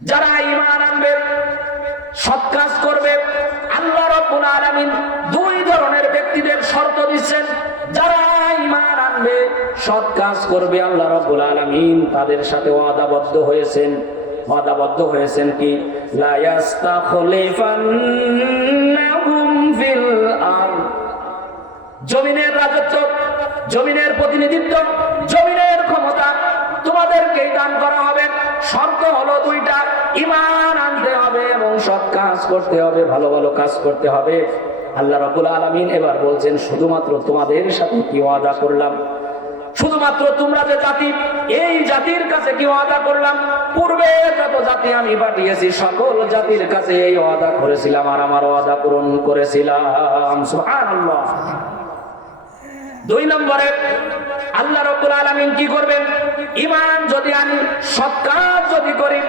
যারা ঈমান আনবে, সৎ কাজ করবে, আল্লাহ রাব্বুল আলামিন দুই ধরনের ব্যক্তিদের শর্ত দিচ্ছেন। যারা ঈমান আনবে, সৎ কাজ করবে, আল্লাহ রাব্বুল আলামিন তাদের সাথে ওয়াদাবদ্ধ হয়েছেন কি লা ইয়াস্তাখলিফান্নাহুম ফিল আরদ, জমিনের রাজত্ব, জমিনের প্রতিনিধিত্ব, জমিনের ক্ষমতা তোমাদেরকেই দান করা হবে। শর্ত হলো দুইটা, ঈমান আনতে হবে এবং সৎ কাজ করতে হবে, ভালো ভালো কাজ করতে হবে। আল্লাহ রাব্বুল আলামিন এবার বলছেন শুধুমাত্র তোমাদের সাথে কি ওয়াদা করলাম, শুধুমাত্র তোমরা যে জাতি, এই জাতির কাছে কি ওয়াদা করলাম, পূর্বে যত জাতি আমি পাঠিয়েছি সকল জাতির কাছে এই ওয়াদা করেছিলাম আর আমার ওয়াদা পূরণ করেছিলাম। সুবহানাল্লাহ। দুই নম্বরে আল্লাহ রাব্বুল আলামিন কি করবেন? ঈমান যদি আনি, সৎ কাজ যদি করি,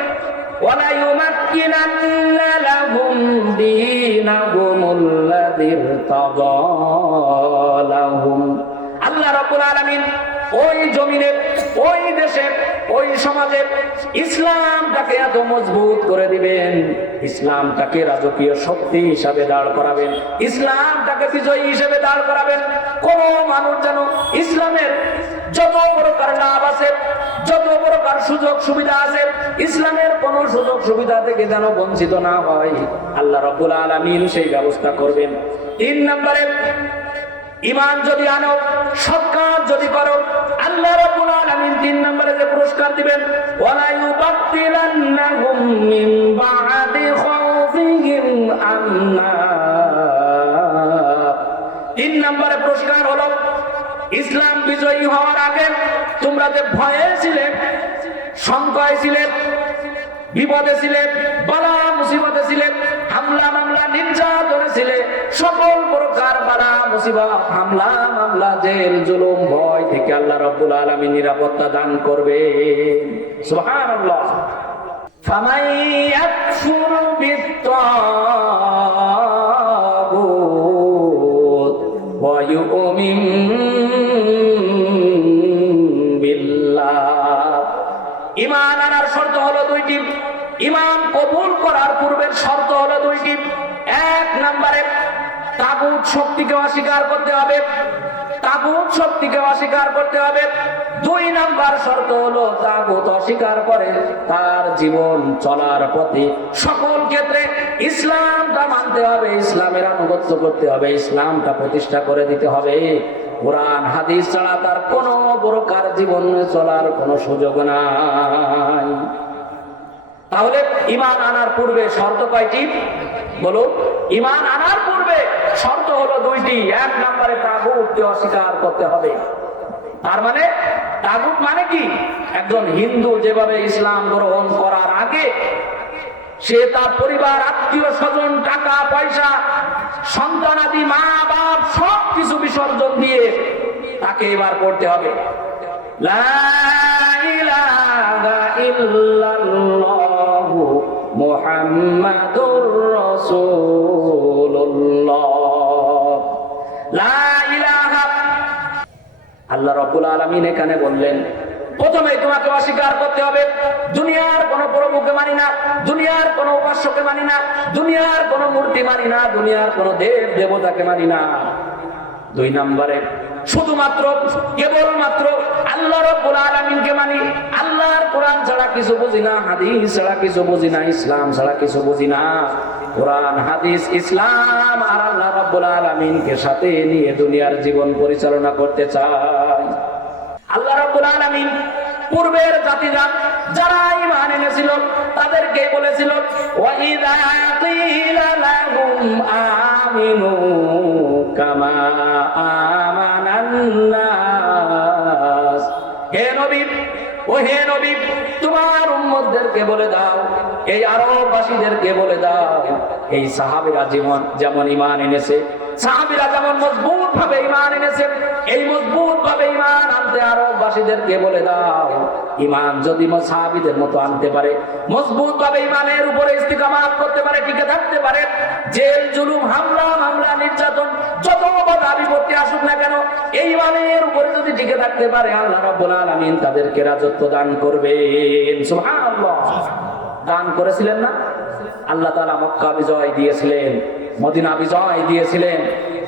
ওয়ালা ইউমাক্কিনান্না লাহুম দীনাহুমুল্লাযী ইরতাদা লাহুম, আল্লাহ রাব্বুল আলামিন ওই জমিনে, ওই দেশে, ওই সমাজে ইসলামটাকে এত মজবুত করে দিবেন, ইসলামটাকে রাজকীয় শক্তি হিসাবে দাঁড় করাবেন, ইসলামটাকে বিজয়ী হিসেবে দাঁড় করাবেন। কোন মানুষ যেন ইসলামের যত প্রকার লাভ আছে, যত প্রকার সুযোগ সুবিধা আছে, ইসলামের কোন সুযোগ সুবিধা থেকে যেন বঞ্চিত না হয়, আল্লাহ রাব্বুল আলামিন সেই ব্যবস্থা করবেন। তিন নম্বরে ঈমান যদি আনো, সৎ কাজ যদি করো, আল্লাহ রাব্বুল আলামিন তিন নম্বরে যে পুরস্কার দিবেন, ওয়ালা ইউবাদদিলান্নাহুম মিন বা'দি খাউফিহিম আমনা, তিন নম্বরে পুরস্কার হলো ইসলাম বিজয়ী হওয়ার আগে তোমরা যে ভয়ে ছিলে, শঙ্কায় ছিলে, বিপদে ছিলে, বালা মুসিবতে ছিলে, হামলা মামলা নির্যাতনে ছিলে, সকল প্রকার বালা মুসিবত, হামলা মামলা, জেল জুলুম, ভয় থেকে আল্লাহ রাব্বুল আলামিন নিরাপত্তা দান করবে। সুবহানাল্লাহ। ফামান ইয়াকফুর বিত্তাগুত ওয়া ইউমিন বিল্লাহ, ঈমান আনার শর্ত হলো দুইটি, ঈমান কবুল করার পূর্বের শর্ত হলো দুইটি। এক নম্বরে তাগুত শক্তিকে অস্বীকার করতে হবে, তাগুত শক্তিকে অস্বীকার করতে হবে। দুই নাম্বার শর্ত হলো তাগুত অস্বীকার করে তার জীবন চলার পথে সকল ক্ষেত্রে ইসলামটা মানতে হবে, ইসলামের আনুগত্য করতে হবে, ইসলামটা প্রতিষ্ঠা করে দিতে হবে। কোরআন হাদিস ছাড়া তার কোন প্রকার জীবন চলার কোন সুযোগ নাই। তাহলে ঈমান আনার পূর্বে শর্ত কয়টি? বলো। ঈমান আনার পূর্বে শর্ত হলো দুইটি। এক নম্বরে তাগুতকে অস্বীকার করতে হবে। তার মানে তাগুত মানে কি? একজন হিন্দু যেভাবে ইসলাম গ্রহণ করার আগে সে তার পরিবার, আত্মীয় স্বজন, টাকা পয়সা, সন্তানাদি, মা বাপ সবকিছু বিসর্জন দিয়ে তাকে এবার পড়তে হবে লা ইলাহা ইল্লাল্লাহু মুহাম্মাদুর রাসূলুল্লাহ। লা ইলাহা, আল্লাহ রাব্বুল আলামিন এখানে বললেন প্রথমে তোমাকে অস্বীকার করতে হবে দুনিয়ার কোন প্রভুকে মানি না, দুনিয়ার কোন উপাস্যকে মানি না, দুনিয়ার কোন মূর্তি মানি না, দুনিয়ার কোন দেব দেবতাকে মানি না। দুই নম্বরে শুধুমাত্র কেবলমাত্র আল্লাহ রাব্বুল আলামিনকে মানি। আল্লাহর কোরআন ছাড়া কিছু বুঝি না, হাদিস ছাড়া কিছু বুঝি না, ইসলাম ছাড়া কিছু বুঝি না। কোরআন, হাদিস, ইসলাম আর আল্লাহ রাব্বুল আলামিনকে সাথে নিয়ে দুনিয়ার জীবন পরিচালনা করতে চাই। আল্লাহ রাব্বুল আলামিন পূর্বের জাতিরা যারা ঈমান এনেছিল তাদেরকে বলেছিল ওয়া ইযা কিলা লাহুম আমিনু কামা আমানান নাস, হে নবী, ও হে নবী, তোমার উম্মতদেরকে বলে দাও, এই আরববাসীদেরকে বলে দাও, এই সাহাবীরা যেমন ঈমান এনেছে, সাহাবীরা যেমন মজবুত ভাবে ঈমান এনেছে, এই মজবুত ভাবে ঈমান আনতে আরববাসীদেরকে বলে দাও। ঈমান যদি সাহাবীদের মতো আনতে পারে, মজবুত ভাবে ঈমানের উপরে ইস্তিকামাত করতে পারে, টিকে থাকতে পারে, জেল জুলুম, হামলা মামলা, নির্যাতন, যত বাধা বিপত্তি আসুক না কেন, এই ঈমানের উপরে যদি টিকে থাকতে পারে আল্লাহ রাব্বুল আলামিন তাদেরকে রাজত্ব দান করবেন। সুবহানাল্লাহ। দান করেছিলেন না? আল্লাহ তাআলা মক্কা বিজয় দিয়েছিলেন, মদিনা বিজয় দিয়েছিলেন।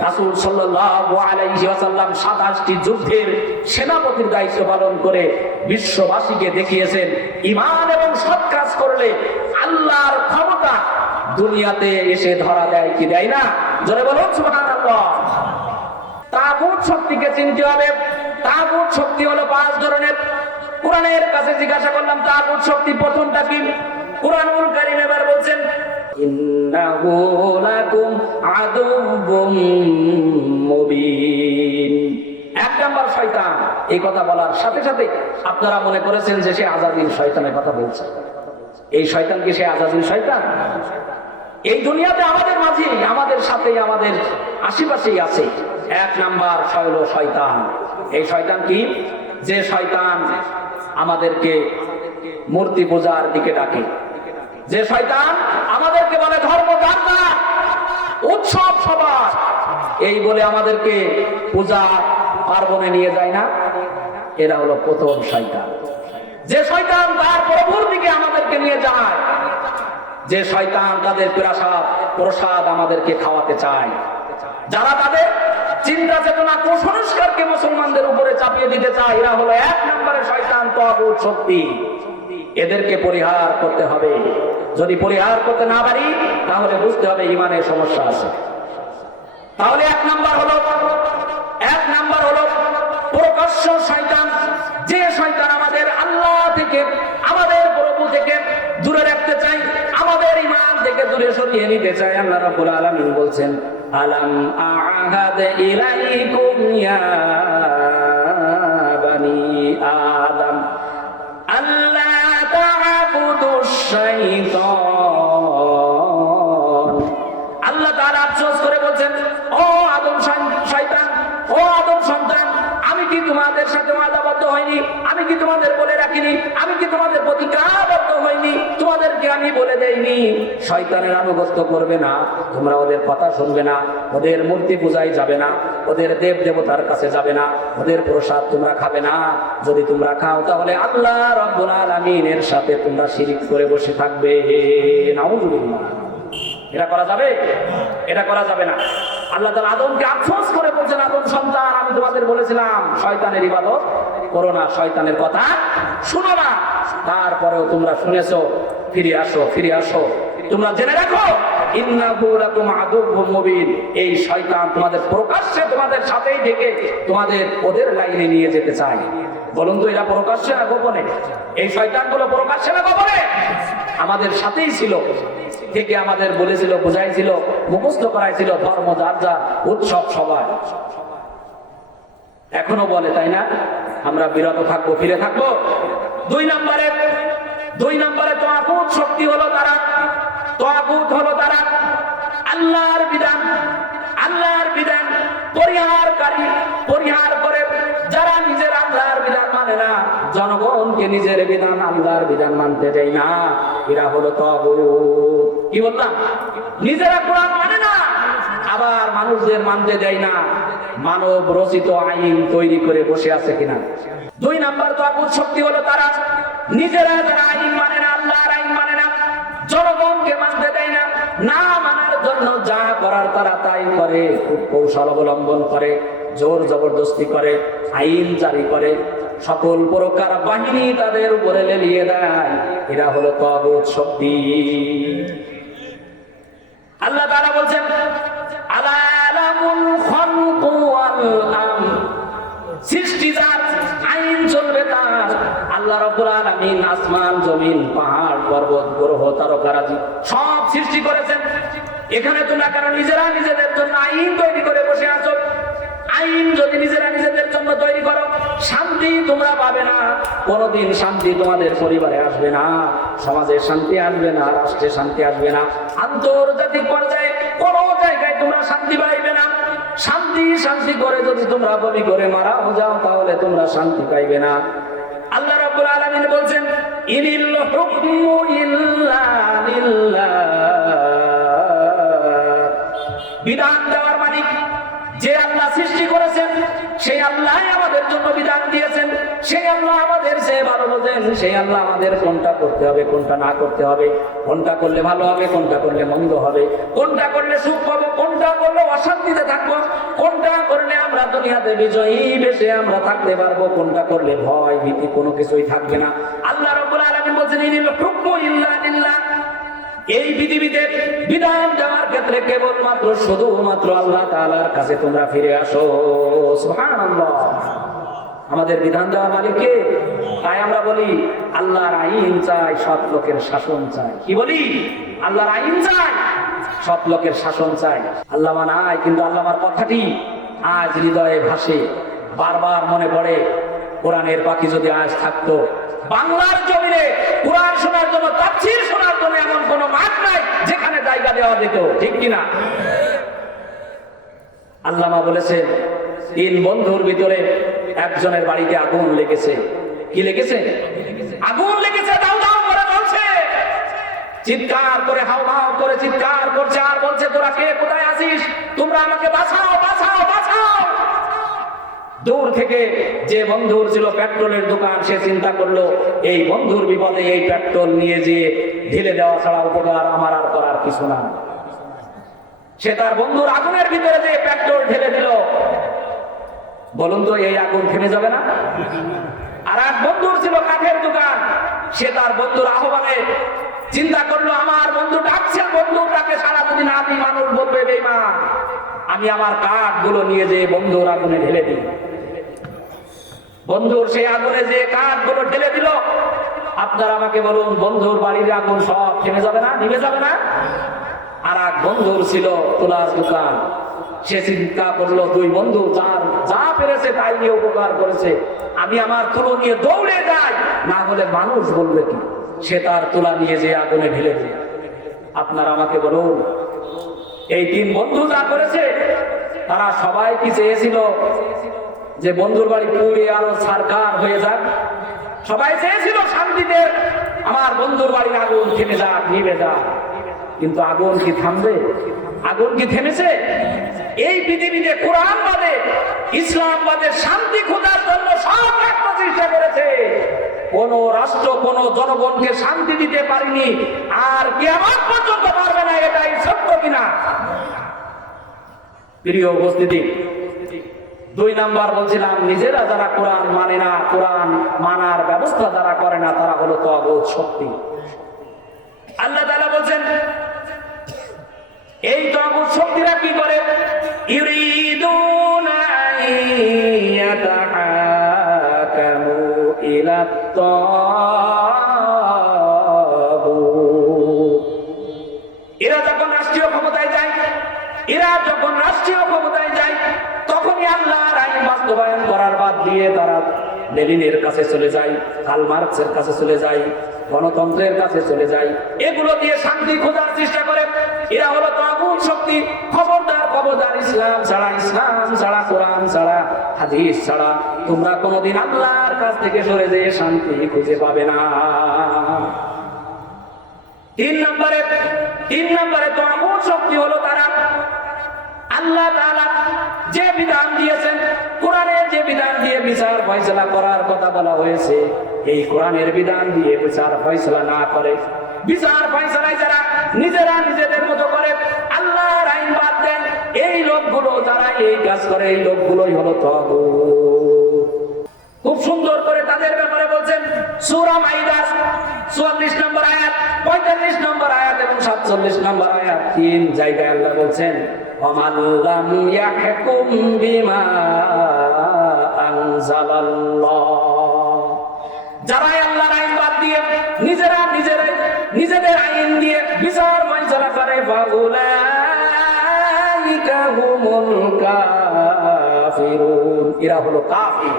রাসূল সাল্লাল্লাহু আলাইহি ওয়াসাল্লাম 27টি যুদ্ধের সেনাপতির দায়িত্ব পালন করে বিশ্ববাসীকে দেখিয়েছেন ঈমান এবং সৎ কাজ করলে আল্লাহর ক্ষমতা দুনিয়াতে এসে ধরা দেয় কি দেয় না? জোরে বলুন সুবহানাল্লাহ। তাগুত শক্তিকে চিনতে হবে। তাগুত শক্তি হলো 5 ধরনের। কোরআনের কাছে জিজ্ঞাসা করলাম তাগুত শক্তি প্রথমটা কি? কুরআনুল কারীম এবার বলছেন ইন্নাহু লাকুম আদুউম মুবিন। এক নাম্বার শয়তান। এই কথা বলার সাথে সাথে আপনারা মনে করেছেন যে সে আযাজিল শয়তানের কথা বলছে। এই শয়তান কি সে আযাজিল শয়তান? এই দুনিয়াতে আমাদের মাঝে, আমাদের সাথে, আমাদের আশেপাশেই আছে। এক নাম্বার হলো শয়তান। এই শয়তান কি? যে শয়তান আমাদেরকে মূর্তি পূজার দিকে ডাকে, যে শয়তান আমাদেরকে বলে ধর্ম যাত্রা, উৎসব সবার এই বলে আমাদেরকে পূজা পার্বণে নিয়ে যায় না, এরা হলো প্রথম শয়তান। যে শয়তান তার প্রভুর দিকে আমাদেরকে নিয়ে যায়, যে শয়তান তাদের প্রসাদ আমাদেরকে খাওয়াতে চায়, যারা তাদের চিন্তা চেতনা কুসংস্কারকে মুসলমানদের উপরে চাপিয়ে দিতে চায়, এরা হলো এক নম্বরের শয়তান, তাগুত শক্তি। এদেরকে পরিহার করতে হবে। যদি পরিহার করতে না পারি তাহলে বুঝতে হবে ঈমানের সমস্যা আছে। তাহলে এক নাম্বার হলো প্রকাশ্য শয়তান। যে শয়তান আমাদের আল্লাহ থেকে, আমাদের প্রভু থেকে দূরে রাখতে চায়, আমাদের ঈমান থেকে দূরে সরিয়ে নিতে চায়। আল্লাহ রাব্বুল আলামিন বলছেন আলাম আ'হাদ ইলাইকুম ইয়া বানি আদম আল্লা তা'বুদুশ শাইতান। আল্লাহ তাআলা আফসোস করে বলছেন ও আদম শয়তান, ও আদম সন্তান, আমি কি তোমাদের সাথে ওয়াদাবদ্ধ হইনি? আমি কি তোমাদের বলে রাখিনি? আমি কি তোমাদের প্রতিজ্ঞাবদ্ধ হইনি? তোমাদেরকে আমি বলে দেইনি শয়তানের আনুগত্য করবে না, তোমরা ওদের কথা শুনবে না, ওদের মূর্তি পূজায় যাবে না, ওদের দেব দেবতার কাছে যাবে না, ওদের প্রসাদ তোমরা খাবে না। যদি তোমরা খাও তাহলে আল্লাহ রাব্বুল আলামিনের সাথে তোমরা শিরিক করে বসে থাকবে। নাউযুবিল্লাহ। এটা করা যাবে? এটা করা যাবে না। আল্লাহ তাআলা আদমকে আফসোস করে বলছেন আদম সন্তান, আমি তোমাদের বলেছিলাম শয়তানের ইবাদত করো না, শয়তানের কথা শোনো না, তারপরেও তোমরা শুনেছো। ফিরে আসো। তোমরা জেনে রাখো ইন্নাহু লাকুম আদুউম মুবিন। এই শয়তান তোমাদের প্রকাশ্যে তোমাদের সাথেই ডেকে তোমাদের ওদের লাইনে নিয়ে যেতে চায়। বলুন তো এরা প্রকাশ্যে না গোপনে? এই শয়তানগুলো প্রকাশ্যে না গোপনে? আমাদের সাথেই ছিল, থেকে আমাদের বলেছিল, বুঝাইছিল, মুখস্থ করাইছিল ধর্ম যার যার, উৎসব সবার। এখনো বলে, তাই না? আমরা বিরত থাকবো, ফিরে থাকবো। দুই নম্বরে তাগুত শক্তি হলো তারা, তাগুত হলো তারা আল্লাহর বিধান পরিহার করে যারা নিজের আল্লাহর বিধান মানে না, জনগণকে নিজের বিধান আল্লাহর বিধান মানতে দেয় না, এরা হলো তাগুত। কি বললাম? নিজেরা কোরআন মানে না, আবার মানুষদের মানতে দেয় না, মানব রচিত আইন তৈরি করে বসে আছে কিনা। দুই নাম্বার তাগুত শক্তি হলো তারা নিজেরা যারা আইন মানে না, আল্লাহর আইন মানে না, জনগণকে মানতে দেয় না, না মানার জন্য যা করার তারা তাই করে, কৌশল অবলম্বন করে, জোর জবরদস্তি করে, আইন জারি করে, সকল প্রকার বাহিনী তাদের উপরে লেলিয়ে দেয়। এরা হলো তাগুত শক্তি। আল্লাহ তাআলা বলছেন আলা লাহুল খালকু ওয়াল আমর। সৃষ্টি যার, আইন চলবে তার। আল্লাহ রাব্বুল আলামিন আসমান, জমিন, পাহাড়, পর্বত, গ্রহ, তারকারাজি সব সৃষ্টি করেছেন। এখানে তোমরা কেন নিজেরা নিজেদের জন্য আইন তৈরি করে বসে আছো? আইন যদি নিজেরা নিজেদের জন্য তৈরি করো, শান্তি তোমরা পাবে না। কোনদিন শান্তি তোমাদের পরিবারে আসবে না, সমাজে শান্তি আসবে না, রাষ্ট্রে শান্তি আসবে না, আন্তর্জাতিক পর্যায়ে কোনো জায়গায় তোমরা শান্তি পাইবে না। শান্তি করে যদি তোমরা বলি করে মারাও যাও তাহলে তোমরা শান্তি পাইবে না। আল্লাহ রাব্বুল আলামিন বলছেন ইনিল হুকমু ইল্লা লিল্লাহ। বিধান দেওয়ার মালিক, যে আল্লাহ সৃষ্টি করেছেন সেই আল্লাহ আমাদের জন্য বিধান দিয়েছেন, সেই আল্লাহ আমাদের যে ভালো বোঝেন, সেই আল্লাহ আমাদের কোনটা করতে হবে কোনটা না করতে হবে, কোনটা করলে ভালো হবে কোনটা করলে মন্দ হবে, কোনটা করলে সুখ পাবো কোনটা করলে অশান্তিতে থাকবো, কোনটা করলে আমরা দুনিয়াতে বিজয়ী বেশে আমরা থাকতে পারবো, কোনটা করলে ভয় ভীতি কোনো কিছুই থাকবে না। আল্লাহ রাব্বুল আলামিন বলেছেন ইনিল হুকমু ইল্লা লিল্লাহ। এই পৃথিবীতে বিধান দেওয়ার ক্ষেত্রে কেবলমাত্র শুধুমাত্র আল্লাহ তাআলার কাছে তোমরা ফিরে আসো। সুবহানাল্লাহ। আমাদের বিধান দেওয়ার মালিক কে? তাই আমরা বলি আল্লাহর আইন চাই, সৎ লোকের শাসন চাই। কি বলি? আল্লাহর আইন চাই, সৎ লোকের শাসন চাই। আল্লাহ মানায়, কিন্তু আল্লাহর কথাটি আজ হৃদয়ে ভাসে, বারবার মনে পড়ে। কোরআনের পাখি যদি আজ থাকতো বাংলার জমিনে কোরআন শোনার জন্য, তাফসীর শোনার জন্য এমন কোন মাঠ নাই যেখানে জায়গা দেওয়া যেত, ঠিক কিনা? আল্লামা বলেছে 3 বন্ধুর ভিতরে একজনের বাড়িতে আগুন লেগেছে। কি লেগেছে? আগুন লেগেছে, দাউ দাউ করে জ্বলছে। চিৎকার করে হাউমাউ করে চিৎকার করছে আর বলছে তোরা কে কোথায় আছিস, তোমরা আমাকে বাঁচাও বাঁচাও বাঁচাও। দূর থেকে যে বন্ধুর ছিল পেট্রোলের দোকান, সে চিন্তা করলো এই বন্ধুর বিপদে এই পেট্রোল নিয়ে যে ঢেলে দেওয়া ছাড়া উপকার আমার আর করার কিছু না। সে তার বন্ধুর আগুনের ভিতরে যে পেট্রোল ঢেলে দিল। বলুন তো এই আগুন থেমে যাবে না? আর এক বন্ধুর ছিল কাঠের দোকান, সে তার বন্ধুর আহ্বানে চিন্তা করলো আমার বন্ধু ডাকছে, বন্ধুটাকে সারা যদি না দিই মানুষ বলবে বেঈমান, আমি আমার কাঠগুলো নিয়ে যে বন্ধুর আগুনে ঢেলে দিই। বন্ধুর সেই আগুনে যে কাঠগুলো ঢেলে দিল। আপনারা আমাকে বলুন বন্ধুর বাড়ির আগুন সব থেমে যাবে না, নিভে যাবে না? আর এক বন্ধুর ছিল তুলার দোকান, সে চিন্তা করলো 2 বন্ধু যার যা পেরেছে তাই নিয়ে উপকার করেছে, আমি আমার তুলো নিয়ে দৌড়ে যাই, না হলে মানুষ বলবে কি। সে তার তুলা নিয়ে যে আগুনে ঢেলে দিল। আপনারা আমাকে বলুন এই 3 বন্ধু যা করেছে, তারা সবাই কি চেয়েছিল যে বন্ধুর বাড়ি পুড়ে আরো সরকার হয়ে যাক? সবাই চেয়েছিল শান্তিতে আমার বন্ধুর বাড়ির আগুন থেমে যাক, নিভে যাক। কিন্তু আগুন কি থামবে? আগুন কি থেমেছে? এই পৃথিবীতে কোরআন বাদে ইসলাম বাদে শান্তি খোঁজার জন্য সব রাষ্ট্র চেষ্টা করেছে, কোন রাষ্ট্র কোন জনগণকে শান্তি দিতে পারেনি, আর কিয়ামত পর্যন্ত পারবে না। এটাই সত্য কিনা? প্রিয় উপস্থিতি, 2 নাম্বার বলছিলাম নিজেরা যারা কোরআন মানে না, কোরআন মানার ব্যবস্থা যারা করে না, তারা হলো তাগুত শক্তি। আল্লাহ তাআলা বলেন এই তাগুত শক্তিরা কি করে? ইউরিদুনা আইয়াতাহাকামু ইলা তাগুত। এরা যখন রাষ্ট্রীয় ক্ষমতায় যায়, তখনই আল্লাহর আইন বাস্তবায়ন করার বাদ দিয়ে তারা লেনিনের কাছে চলে যায়, কার্ল মার্কসের কাছে চলে যায়, গণতন্ত্রের কাছে চলে যায়, এগুলো দিয়ে শান্তি খোঁজার চেষ্টা করে। এরা হলো তাগুত শক্তি। খবরদার খবরদার, ইসলাম ছাড়া কোরআন ছাড়া হাদিস ছাড়া তোমরা কোনোদিন আল্লাহর কাছ থেকে সরে যেয়ে শান্তি খুঁজে পাবে না। 3 নম্বরে তাগুত শক্তি হলো তারা আল্লাহ তাআলা যে বিধান দিয়েছেন, কোরআনের যে বিধান দিয়ে বিচার ফয়সালা করার কথা বলা হয়েছে, এই কোরআনের বিধান দিয়ে বিচার ফয়সালা না করে, বিচার ফয়সালায় যারা নিজেরা নিজেদের মতো করে আল্লাহর আইন বাদ দেন, এই লোকগুলো যারা এই কাজ করে, এই লোকগুলোই হলো তাগুত। খুব সুন্দর করে তাদের ব্যাপারে বলছেন সূরা মাইদা 44 নম্বর আয়াত, 45 নম্বর আয়াত এবং 47 নম্বর আয়াত, 3 জায়গায় আল্লাহ বলছেন ওয়ামান লাম ইয়াহকুম বিমা আনজালাল্লাহ। যারা আল্লাহর আইন বাদ দিয়ে নিজেদের আইন দিয়ে বিচার ফয়সালা করে, ফাউলাইকা হুমুল কাফিরুন। এরা হলো কাফির,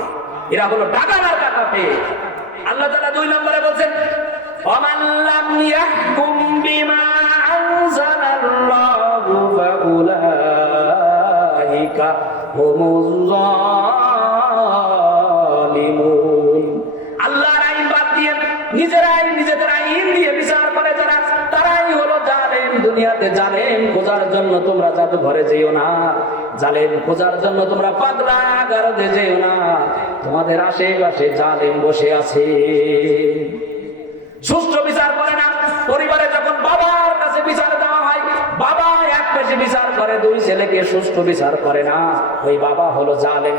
এরা হলো ডাকাতার কাফির। আল্লাহ তাআলা 2 নম্বরে বলেন ওয়ামান লাম ইয়াহকুম বিমা আনজালাল্লাহু ফাউলাইকা হুমুজ জালিমুন। আল্লাহর আইন বাদ দিয়ে নিজেদের আইন দিয়ে বিচার করে যারা, তারাই হলো জালেম। দুনিয়াতে জালেম খোঁজার জন্য তোমরা জাদুঘরে যেও না, জালেম খোঁজার জন্য তোমরা পাগলাগারদে যেও না, তোমাদের আশেপাশে জালেম বসে আছে। সুষ্ঠু বিচার করে না। পরিবারে যখন বাবার কাছে বিচার দেওয়া হয়, বাবা এক পেশে বিচার করে, দুই ছেলেকে সুষ্ঠু বিচার করে না, ওই বাবা হলো জালেম।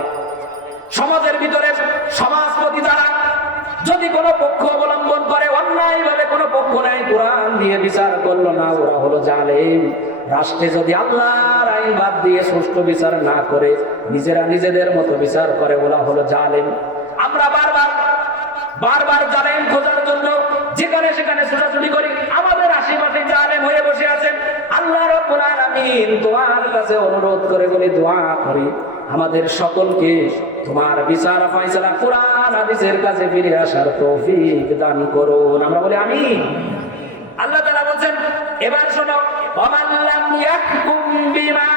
সমাজের ভিতরে সমাজপতি যারা যদি কোনো পক্ষ অবলম্বন করে, অন্যায় ভাবে কোনো পক্ষ নেয়, কোরআন দিয়ে বিচার করলো না, ওরা হলো জালেম। রাষ্ট্রে যদি আল্লাহর আইন বাদ দিয়ে সুষ্ঠু বিচার না করে নিজেরা নিজেদের মতো বিচার করে, ওরা হলো জালেম। আমরা বারবার জালেম খোঁজার জন্য যেখানে সেখানে ছোটাছুটি করি, আমাদের আশেপাশে জালেম হয়ে বসে আছেন। আল্লাহ রাব্বুল আলামিন তোমার কাছে অনুরোধ করে বলি, দোয়া করি, আমাদের সকলকে তোমার বিচার ফয়সালা কোরআন হাদিসের কাছে ফিরে আসার তৌফিক দান করুন। আমরা বলি আমিন। আল্লাহ তাআলা বলেন, এবার শোনো, ওয়ামান লাম ইয়াহকুম বিমা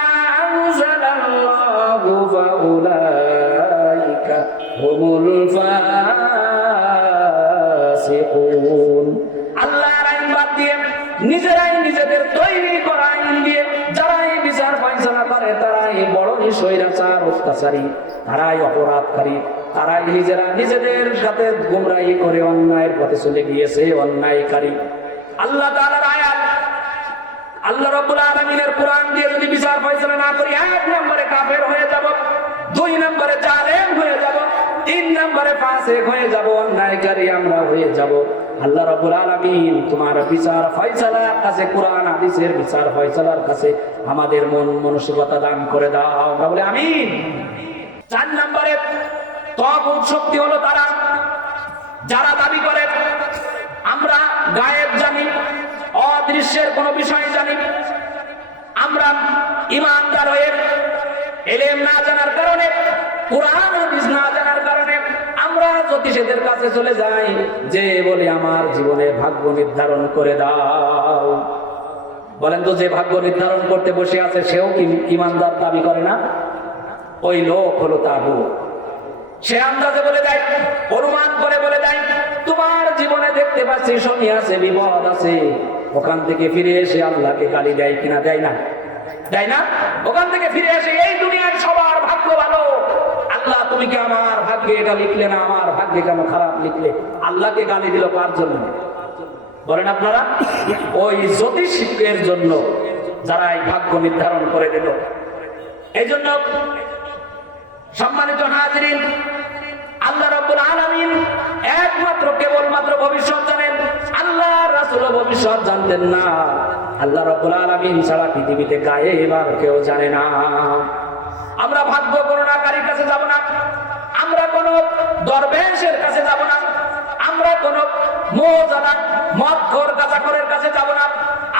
আনজালাল্লাহু ফাউলাইকা হুমুল ফাসিকুন। আল্লাহর আইন বাদ দিয়ে নিজেরাই নিজেদের তৈরি করা আইন দিয়ে যারাই বিচার ফয়সালা করে, তারাই বড়ই স্বৈরাচার, অত্যাচারী, তারাই অপরাধকারী, তারাই নিজেরা নিজেদের সাথে গুমরাহি করে অন্যায়ের পথে চলে গিয়েছে, অন্যায়কারী। আল্লাহ তাআলার আয়াত, আল্লাহ রাব্বুল আলামিনের কোরআন দিয়ে যদি বিচার ফয়সালা না করি, এক নম্বরে কাফের হয়ে যাব, দুই নম্বরে জালেম হয়ে যাব, তিন নম্বরে ফাসিক হয়ে যাব, অন্যায়কারী আমরা হয়ে যাব। আল্লাহ রাব্বুল আলামিন তোমার বিচার ফয়সালার কাছে, কোরআন হাদিসের বিচার ফয়সালার কাছে আমাদের মন মানসিকতা দান করে দাও। আমরা বলি আমিন। চার নম্বরে তাগুত শক্তি হলো তারা যারা দাবি করে আমরা গায়েব জানি, অদৃশ্যের কোন বিষয় জানি। আমরা ঈমানদার হয়ে ইলম না জানার কারণে, কোরআন হাদিস না জানার কারণে আমরা জ্যোতিষীদের কাছে চলে যাই, যে বলি আমার জীবনে ভাগ্য নির্ধারণ করে দাও। বলেন তো, যে ভাগ্য নির্ধারণ করতে বসে আছে সেও কি ঈমানদার দাবি করে না? ওই লোক হলো তাগুত। সে আন্দাজে বলে দেয়, অনুমান করে বলে দেয়, তোমার জীবনে দেখতে পাচ্ছি শনি আছে, বিপদ আছে, ওখান থেকে ফিরে এসে আল্লাহকে গালি দেয় কিনা? দেয় না? দেয় না? ওখান থেকে ফিরে এসে এই দুনিয়ার সবার ভাগ্য ভালো, আল্লাহ তুমি কি আমার ভাগ্যে এটা লিখলে না, আমার ভাগ্যে কেন খারাপ লিখলে? আল্লাহকে গালি দিল কার জন্য বলেন আপনারা? ওই জ্যোতিষীর জন্য, যারা এই ভাগ্য নির্ধারণ করে দিল। এই জন্য সম্মানিত হাজিরিন, আল্লাহ রাব্বুল আলামিন একমাত্র কেবলমাত্র ভবিষ্যৎ জানেন, আল্লাহ রাসূল ভবিষ্যৎ জানতেন না। আল্লাহ রাব্বুল আলামিন ছাড়া পৃথিবীতে গায়েব আর কেউ জানে না। আমরা ভাগ্য গণনাকারীর কাছে যাব না, আমরা কোন দরবেশের কাছে যাব না, আমরা কোন মোজানা মদখোর গাঁজাখোরের কাছে যাব না,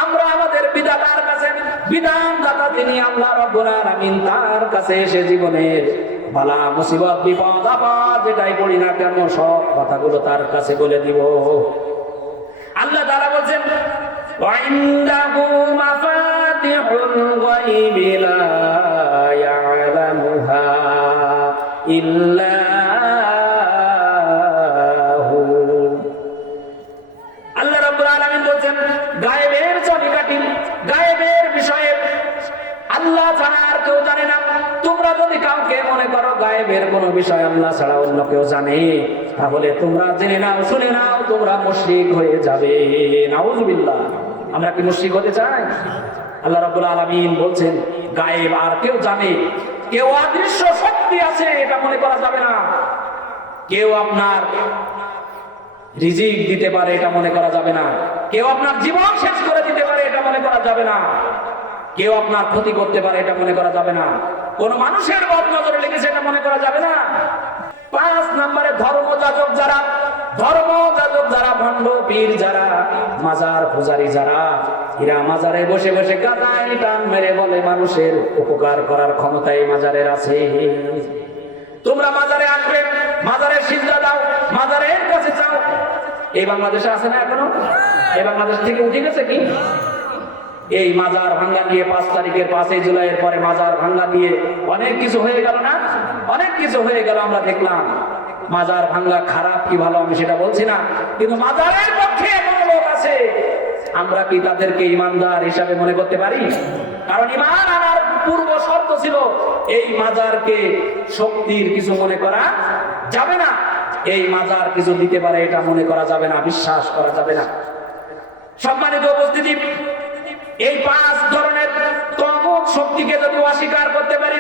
আমরা আমাদের বিধাতার কাছে, বিধানদাতা যিনি আল্লাহ রাব্বুল আলামিন, তার কাছে এসে জীবনের বালা মুসিবত বিপদ আপদ যেটাই পড়ি না কেন সব কথাগুলো তার কাছে বলে দিব। আল্লাহ তাআলা বলেন, ওয়া ইনদাহু মাফাতিহুল গায়বি লা ইয়ালামুহা ইল্লা হু। আল্লাহ রাব্বুল আলামিন বলেন, গায়েবের চাবিকাঠি, গায়েবের বিষয়ে আল্লাহ ছাড়া আর কেউ জানে না। তোমরা যদি কাউকে মনে করো গায়েবের কোন বিষয় আল্লাহ ছাড়া অন্য কেউ জানে, তাহলে তোমরা জেনে নাও, শুনে নাও, তোমরা মুশরিক হয়ে যাবে। নাউযুবিল্লাহ। আমরা কি মুশরিক হতে চাই? আল্লাহ রাব্বুল আলামিন বলছেন, গায়েব আর কেউ জানে, কেউ অদৃশ্য শক্তি আছে এটা মনে করা যাবে না। কেউ আপনার রিজিক দিতে পারে এটা মনে করা যাবে না। কেউ আপনার জীবন শেষ করে দিতে পারে এটা মনে করা যাবে না। কেউ আপনার ক্ষতি করতে পারে এটা মনে করা যাবে না। কোন মানুষের বদ নজরে লেগেছে এটা মনে করা যাবে না। 5 নম্বরে ধর্মযাজক যারা, ভণ্ড পীর যারা, মাজার পূজারী যারা, এরা মাজারে বসে বসে গাদায় টান মেরে বলে মানুষের উপকার করার ক্ষমতা এই মাজারের আছে। তোমরা মাজারে আসবে, মাজারে সিজদা দাও, মাজারের কাছে যাও। এই বাংলাদেশে আছে না এখনো? এই বাংলাদেশ থেকে উঠে গেছে কি? এই মাজার ভাঙ্গা দিয়ে 5 তারিখের 5 জুলাইয়ের পরে মাজার ভাঙ্গা দিয়ে অনেক কিছু হয়ে গেল না? অনেক কিছু হয়ে গেল, আমরা দেখলাম। মাজার ভাঙ্গা খারাপ কি ভালো আমি সেটা বলছি না, কিন্তু মাজারের পক্ষে এমন লোক আছে আমরা কি তাদেরকে ইমানদার হিসাবে মনে করতে পারি? কারণ ইমান আনার পূর্ব শর্ত ছিল এই মাজারকে শক্তির কিছু মনে করা যাবে না, এই মাজার কিছু দিতে পারে এটা মনে করা যাবে না, বিশ্বাস করা যাবে না। সম্মানিত উপস্থিতি, এই 5 ধরনের তাগুত শক্তিকে যদি অস্বীকার করতে পারি,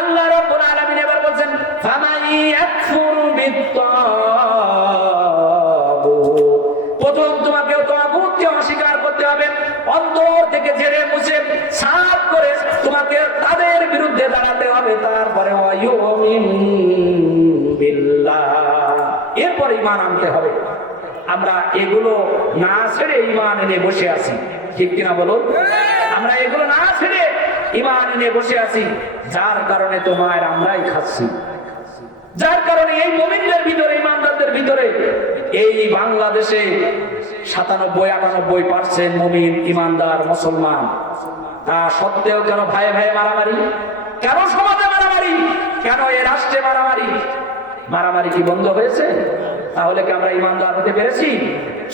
আল্লাহ রাব্বুল আলামিন এবার বলেন ফামান ইয়াকফুর বিত্তাগুত, প্রথম তোমাকে তাগুতকে অস্বীকার করতে হবে, অন্তর থেকে ঝেড়ে মুছে সাফ করে তোমাকে তাদের বিরুদ্ধে দাঁড়াতে হবে। তারপরে ওয়ায়ুমিন বিল্লাহ, এরপর ঈমান আনতে হবে। আমরা এগুলো না ছেড়ে ঈমান এনে বসে আছি, ঠিক কিনা বলুন? আমরা এগুলো না ছেড়ে ঈমান এনে বসে আছি, যার কারণে তোমার আমরাই খাচ্ছি, যার কারণে এই মুমিনদের ভিতরে, ঈমানদারদের ভিতরে এই বাংলাদেশে 97-98% মুমিন ঈমানদার মুসলমান। তা সত্ত্বেও কেন ভাই ভাই মারামারি, কেন সমাজে মারামারি, কেন এ রাষ্ট্রে মারামারি? মারামারি কি বন্ধ হয়েছে? তাহলে কি আমরা ঈমানদার হতে পেরেছি?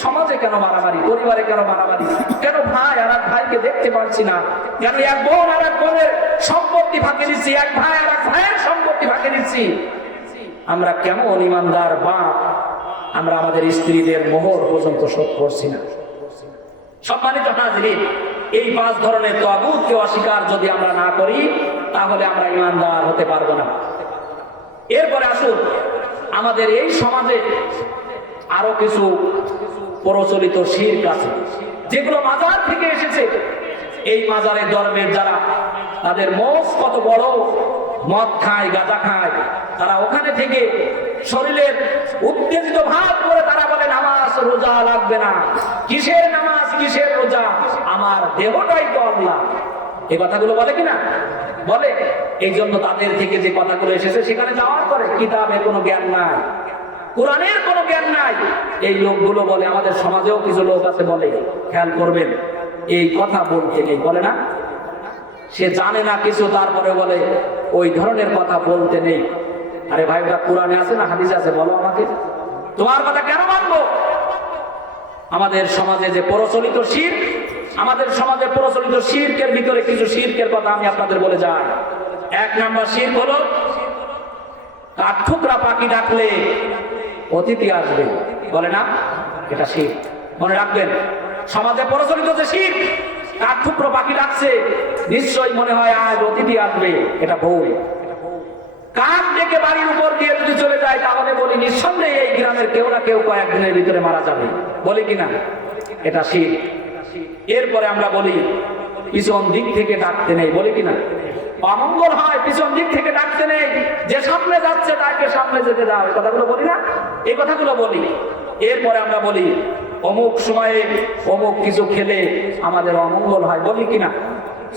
সমাজে কেন মারামারি, পরিবারে কেন মারামারি, কেন ভাই আর এক ভাইকে দেখতে পারছি না, কেন এক বোন আর এক বোনের সম্পত্তি ভাগে দিচ্ছি, এক ভাই আর এক ভাইয়ের সম্পত্তি ভাগে দিচ্ছি? আমরা কেমন ঈমানদার বাপ, আমরা আমাদের স্ত্রীদের মোহর পর্যন্ত শোধ করছি না। সম্মানিত হাজিরিন, এই 5 ধরনের তাগুতকে অস্বীকার যদি আমরা না করি, তাহলে আমরা ঈমানদার হতে পারবো না। এরপরে আসুন, আমাদের এই সমাজে আরো কিছু প্রচলিত শিরক আছে, যেগুলো মাজার থেকে এসেছে। এই মাজারের দরবেশ যারা, তাদের মোষ কত বড়, মদ খায়, গাঁজা খায়, তারা ওখানে থেকে শরীরের উত্তেজিত ভাব করে তারা বলে নামাজ রোজা লাগবে না। কিসের নামাজ, কিসের রোজা, আমার দেহটাই তো আল্লাহ। এই কথাগুলো বলে কিনা? বলে। এই জন্য তাদের থেকে যে কথাগুলো এসেছে, সেখানে যাওয়ার পরে কিতাবের কোনো জ্ঞান নাই, কোরআনের কোনো জ্ঞান নাই। এই লোকগুলো বলে, আমাদের সমাজেও কিছু লোক আছে বলে, খেয়াল করবেন, এই কথা বলতে নেই, বলে না, সে জানে না কিছু, তারপরে বলে ওই ধরনের কথা বলতে নেই। আরে ভাই, ওটা কোরআনে আছে না হাদিসে আছে? বলো আমাকে, তোমার কথা কেন মানবো? আমাদের সমাজে যে প্রচলিত শিরক, আমাদের সমাজে প্রচলিত শিরকের ভিতরে কিছু শিরকের কথা আমি আপনাদের বলে যাই। 1 নাম্বার শিরক হলো কাঠঠুকরা পাখি ডাকলে অতিথি আসবে, বলে না, এটা শিরক। মনে রাখবেন, সমাজে প্রচলিত যে শিরক, কাঠঠুকরা পাখি ডাকছে, নিশ্চয়ই মনে হয় আজ অতিথি আসবে, এটা ভুল। কাক ডেকে বাড়ির উপর দিয়ে যদি চলে যায়, তাহলে বলি নিঃসন্দেহে এই গ্রামের কেউ না কেউ কয়েকদিনের ভিতরে মারা যাবে, বলি কিনা? এটা শিরক। এরপরে আমরা বলি পিছন দিক থেকে ডাকতে নেই, বলি কিনা? অমঙ্গল হয়, পিছন দিক থেকে ডাকতে নেই, যে সামনে যাচ্ছে তাকে সামনে যেতে দাও, এই কথাগুলো বলি না? এই কথাগুলো বলি। এরপরে আমরা বলি অমুক সময়ে অমুক কিছু খেলে আমাদের অমঙ্গল হয়, বলি কিনা?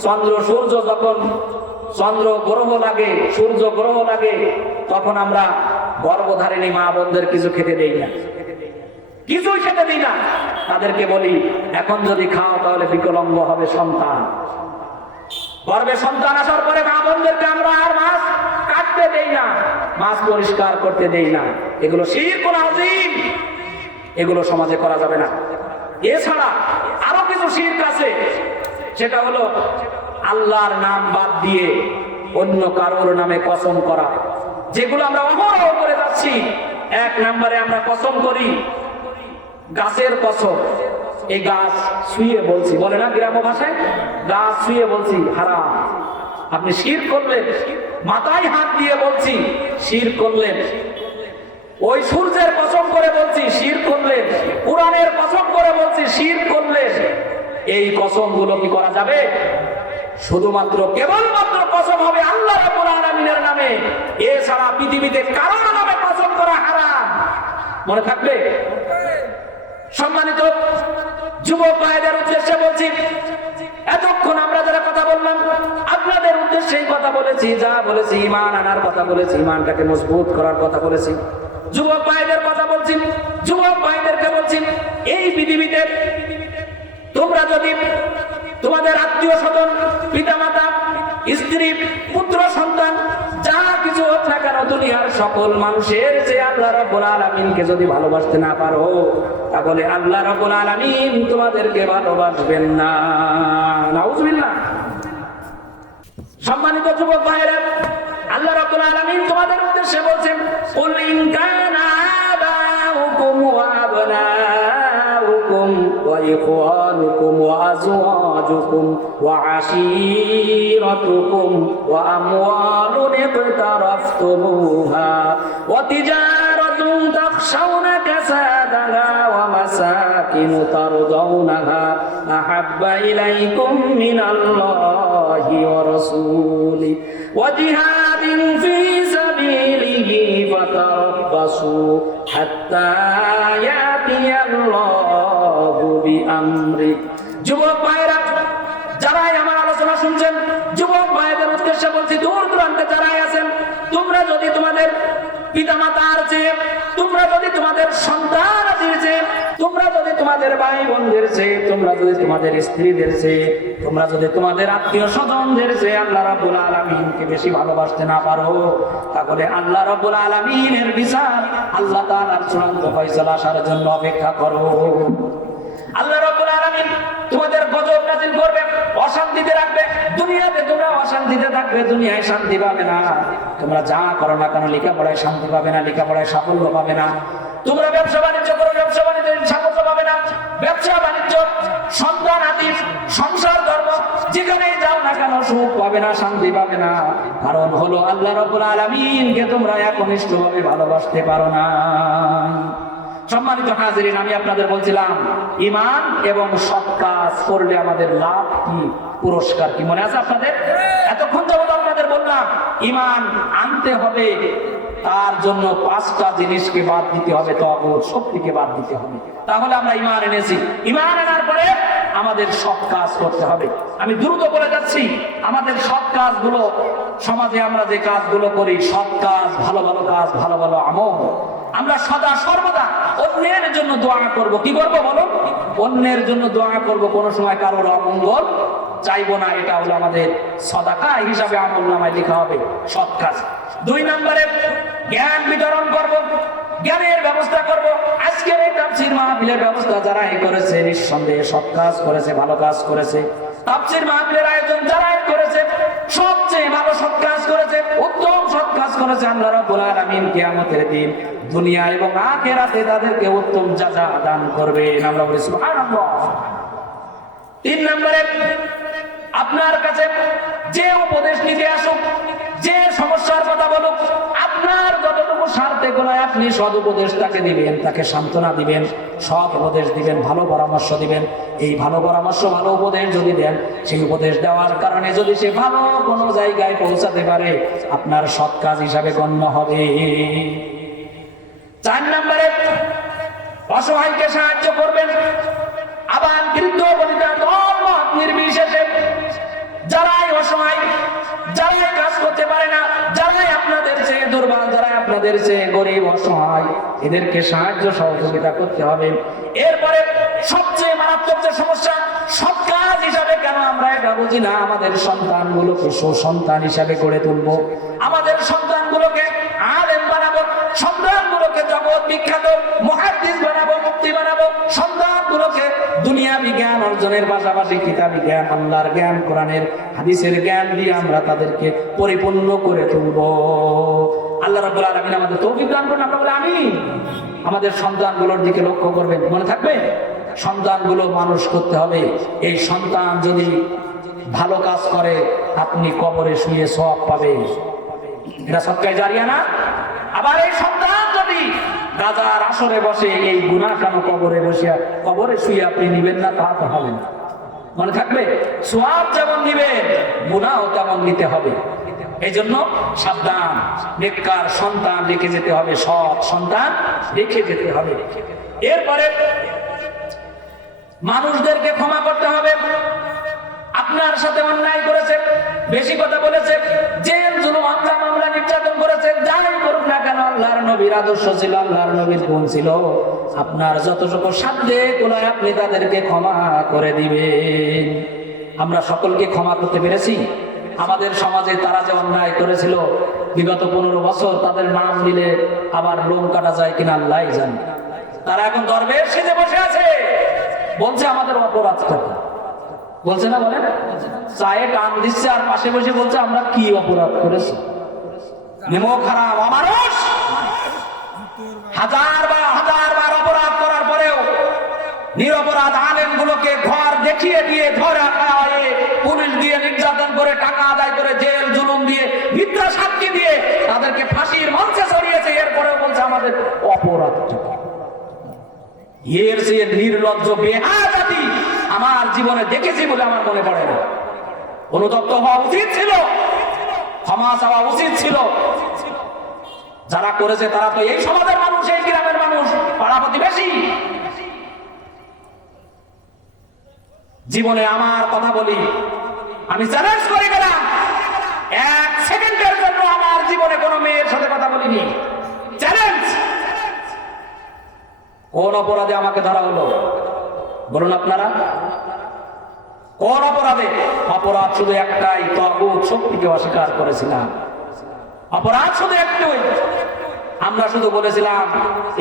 সূর্য যখন চন্দ্র গ্রহ লাগে, সূর্য গ্রহ লাগে, তখন আমরা গর্ভধারিণী মা বোনদের কিছু খেতে দেই না, কিছুই খেতে দিই না। তাদেরকে বলি এখন যদি খাও তাহলে বিকলাঙ্গ হবে সন্তান। গর্ভে সন্তান আসার পরে মা বোনদেরকে আমরা আর মাছ কাটতে দেই না, মাছ পরিষ্কার করতে দেই না। এগুলো শিরকুল আযীম, এগুলো সমাজে করা যাবে না। এছাড়া আরো কিছু শিরক আছে, সেটা হলো আল্লাহর নাম বাদ দিয়ে অন্য কারোর নামে কসম করা, যেগুলো আমরা অহরহ করে যাচ্ছি। 1 নম্বরে আমরা কসম করি গাছের কসম। এই গাছ ছুঁয়ে বলছি, বলে না গ্রাম্য ভাষায়, গাছ ছুঁয়ে বলছি হারাম। আপনি শিরক করলেন। মাথায় হাত দিয়ে বলছি, শিরক করলেন। ওই সূর্যের কসম করে বলছি, শিরক করলেন। কোরআনের কসম করে বলছি, শিরক করলেন। এই কসম গুলো কি করা যাবে? শুধুমাত্র কেবলমাত্র কসম হবে আল্লাহ রাব্বুল আলামিনের নামে, এছাড়া পৃথিবীতে কারোর নামে কসম করা হারাম। মনে থাকবে? সম্মানিত যুবক ভাইদের উদ্দেশ্যে বলছি, এতক্ষণ আমরা যারা কথা বললাম আপনাদের উদ্দেশ্যেই কথা বলেছি, যা বলেছি ঈমান আনার কথা বলেছি, ঈমানটাকে মজবুত করার কথা বলেছি। যুবক ভাইদের কথা বলছি, যুবক ভাইদেরকে বলছি, এই পৃথিবীতে তোমরা যদি তোমাদের আত্মীয় স্বজন, পিতামাতা, স্ত্রী, পুত্র, সন্তান, যা কিছু হোক না কেন, দুনিয়ার সকল মানুষের যে আল্লাহ রাব্বুল আলামিনকে যদি ভালোবাসতে না পারো, তাহলে আল্লাহ রাব্বুল আলামিন তোমাদেরকে ভালোবাসবেন না। নাউজুবিল্লাহ। সম্মানিত যুবক ভাইরা, আল্লাহ রাব্বুল আলামিন তোমাদের উদ্দেশ্যে বলছেন, কুল ইন কানা আবাউকুম ওয়া আবনাউকুম ওয়া ইখওয়ানুকুম ওয়া আজওয়াজুকুম ওয়া আশীরাতুকুম ওয়া আমওয়ালুন ইqtaraftumuha ওয়া তিজারাতুন তাখশাউনা কাসাদাহা ওয়া মাসাকিন তারদাউনাহা আহাব্বা ইলাইকুম মিনাল্লাহি ওয়া রাসূলিহি ওয়া জিহাদিন ফি সাবিলিহি ফাতারাব্বাসু হাত্তা ইয়াতিয়াল্লাহু বিআমরি। যুবক ভাইরা, যারাই আমার আলোচনা শুনছেন, যুবক ভাইদের উদ্দেশ্যে বলছি, দূর দূরান্তে যারাই আছেন, তোমরা যদি তোমাদের পিতামাতার চেয়ে, তোমরা যদি তোমাদের সন্তানাদির চেয়ে, তোমরা যদি তোমাদের ভাই বোনদের চেয়ে, তোমরা যদি তোমাদের স্ত্রীদের চেয়ে, তোমরা যদি তোমাদের আত্মীয় স্বজনদের চেয়ে আল্লাহ রাব্বুল আলামিনকে বেশি ভালোবাসতে না পারো, তাহলে আল্লাহ রাব্বুল আলামিনের বিচার, আল্লাহ তাআলার চূড়ান্ত ফয়সালা আসার জন্য অপেক্ষা করো। আল্লাহ রাব্বুল আলামিন তোমাদের গজব নাযিল করবে, অশান্তিতে রাখবে। দুনিয়াতে তোমরা অশান্তিতে থাকবে, দুনিয়ায় শান্তি পাবে না। তোমরা যা করো না কেন, লেখাপড়ায় শান্তি পাবে না, লেখাপড়ায় সাফল্য পাবে না। তোমরা ব্যবসা বাণিজ্য করো, ব্যবসা বাণিজ্যে সাফল্য পাবে না। ব্যবসা বাণিজ্য, সন্তান আদি, সংসার ধর্ম, যেখানেই যাও না কেন সুখ পাবে না, শান্তি পাবে না। কারণ হলো আল্লাহ রাব্বুল আলামিনকে তোমরা একনিষ্ঠভাবে ভালোবাসতে পারো না। সম্মানিত হাজিরিন, আমি আপনাদের বলছিলাম ঈমান এবং সৎ কাজ করলে আমাদের লাভ কি, পুরস্কার কি, মনে আছে আপনাদের? এতক্ষণ যাবত আপনাদের বললাম ঈমান আনতে হবে, তার জন্য 5টা জিনিসকে বাদ দিতে হবে, তাগুত শক্তিকে বাদ দিতে হবে। তাহলে আমরা ঈমান এনেছি। ঈমান আনার পরে আমাদের সৎ কাজ করতে হবে। আমি দ্রুত বলে যাচ্ছি, আমাদের সৎ কাজগুলো, সমাজে আমরা যে কাজগুলো করি, সৎ কাজ, ভালো ভালো কাজ, ভালো ভালো আমল, আমরা সদা সর্বদা অন্যের জন্য দোয়া করব। কি করব বলো? অন্যের জন্য দোয়া করব, কোন সময় কারোর অমঙ্গল চাইবো না। এটা হলো আমাদের সাদাকা হিসাবে আমলনামায় লেখা হবে সৎ কাজ। 2 নম্বরে জ্ঞান বিতরণ করব, জ্ঞানের ব্যবস্থা করব। আজকের এই তাফসীর মাহফিলের ব্যবস্থা যারাই করেছে, নিঃসন্দেহে সৎ কাজ করেছে, ভালো কাজ করেছে। তাফসীর মাহফিলের আয়োজন যারাই করেছে, সবচেয়ে ভালো সৎ কাজ করেছে, উত্তম সৎ কাজ করেছে। আল্লাহ রাব্বুল আলামিন কিয়ামতের দিন দুনিয়া এবং আখিরাতে তাদেরকে উত্তম জাযা দান করবেন। আমরা বলি সুবহানাল্লাহ। 3 নম্বরে, আপনার কাছে যে উপদেশ নিতে আসুক, যে সমস্যার কথা বলুক, আপনার যতটুকু স্বার্থে গোলায় আপনি সৎ উপদেশ তাকে দিবেন, তাকে সান্ত্বনা দিবেন, সৎ উপদেশ দিবেন, ভালো পরামর্শ দিবেন। এই ভালো পরামর্শ, ভালো উপদেশ যদি দেন, সেই উপদেশ দেওয়ার কারণে যদি সে ভালো কোনো জায়গায় পৌঁছাতে পারে, আপনার সৎ কাজ হিসাবে গণ্য হবে। 4 নম্বরে, অসহায়কে সাহায্য করবেন। আবার বৃদ্ধ বনিতা দল মত নির্বিশেষে যারাই অসহায়, যারাই কাজ করতে পারে না, যারাই আপনাদের চেয়ে দুর্বল, যারাই আপনাদের চেয়ে গরিব অসহায়, এদেরকে সাহায্য সহযোগিতা করতে হবে। এরপরে সবচেয়ে মারাত্মক যে সমস্যা, সৎ কাজ হিসাবে কেন আমরা এটা বুঝি না, আমাদের সন্তানগুলোকে সুসন্তান হিসাবে গড়ে তুলবো, আমাদের সন্তানগুলোকে আলেম বানাবো, সন্তানগুলোকে জগৎ বিখ্যাত মুহাদ্দিস বানাবো, মুফতি বানাবো, সন্তানগুলোকে দুনিয়াবি জ্ঞান অর্জনের পাশাপাশি কিতাবি জ্ঞান, আল্লাহর জ্ঞান, কোরআনের হাদিসের জ্ঞান দিয়ে আমরা তাদেরকে পরিপূর্ণ করে তুলবো। আল্লাহ রাব্বুল আলামিন আমাদের তৌফিক দান করুন। আমরা বলি আমিন। আমাদের সন্তানগুলোর দিকে লক্ষ্য করবেন, মনে থাকবে সন্তানগুলো মানুষ করতে হবে। এই সন্তান যদি ভালো কাজ করে, আপনি কবরে শুয়ে সওয়াব পাবেন, এটা সদকায়ে জারিয়া না? আবার এই সন্তান যদি গাজার আসরে বসে, এই গুনাহ কেন কবরে শুয়ে আপনি নিবেন না, তা তো হবে না। মনে থাকবে, সওয়াব যেমন নিবেন, গুনাহও তেমন নিতে হবে। এই জন্য সাবধান, নেককার সন্তান রেখে যেতে হবে, সৎ সন্তান রেখে যেতে হবে। এরপরে মানুষদেরকে ক্ষমা করতে হবে। আপনার সাথে অন্যায় করেছে, বেশি কথা বলেছে, জেল জুলুম হামলা মামলা নির্যাতন করেছে, যাই করুক না কেন, আল্লাহর নবীর আদর্শ ছিল, আল্লাহর নবীর গুণ ছিল, আপনার যতটুকু সাধ্যে কোলায় আপনি তাদেরকে ক্ষমা করে দিবেন। আমরা সকলকে ক্ষমা করতে পেরেছি? আমাদের সমাজে তারা যে অন্যায় করেছিল বিগত 15 বছর, তাদের নাম নিলে আবার লোম কাটা যায় কিনা আল্লাহ জানে। তারা এখন দরবেশ সেজে বসে আছে, বলছে আমাদের অপরাধ কথা বলছে না, বলেন চায়ে টান দিচ্ছে আর পাশে বসে বলছে আমরা কি অপরাধ করেছি। নিমক হারাম অমানুষ, হাজার বার অপরাধ করার পরেও নিরপরাধ আলেম গুলোকে ঘর দেখিয়ে দিয়ে ধরে খাওয়ায়ে পুলিশ দিয়ে নির্যাতন করে টাকা আদায় করে জেল জুলুম দিয়ে মিথ্যা সাক্ষী দিয়ে তাদেরকে ফাঁসির মঞ্চে সরিয়েছে। এরপরেও বলছে আমাদের অপরাধ। এর যে নির্লজ্জ বেহায়া জাতি আমার জীবনে দেখেছি বলে আমার মনে পড়ে না। অনুতপ্ত হওয়া উচিত ছিল, ক্ষমা চাওয়া উচিত ছিল। যারা করেছে তারা তো এই সমাজের মানুষ, এই গ্রামের মানুষ, পাড়া প্রতিবেশী। জীবনে আমার কথা বলি, আমি চ্যালেঞ্জ করে গেলাম, 1 সেকেন্ডের জন্য আমার জীবনে কোনো মেয়ের সাথে কথা বলিনি। চ্যালেঞ্জ। কোন অপরাধে আমাকে ধরা হলো বলুন আপনারা? কোন অপরাধে? অপরাধ শুধু একটাই, তাগুত শক্তিকে অস্বীকার করেছিলাম। অপরাধ শুধু একটাই, আমরা শুধু বলেছিলাম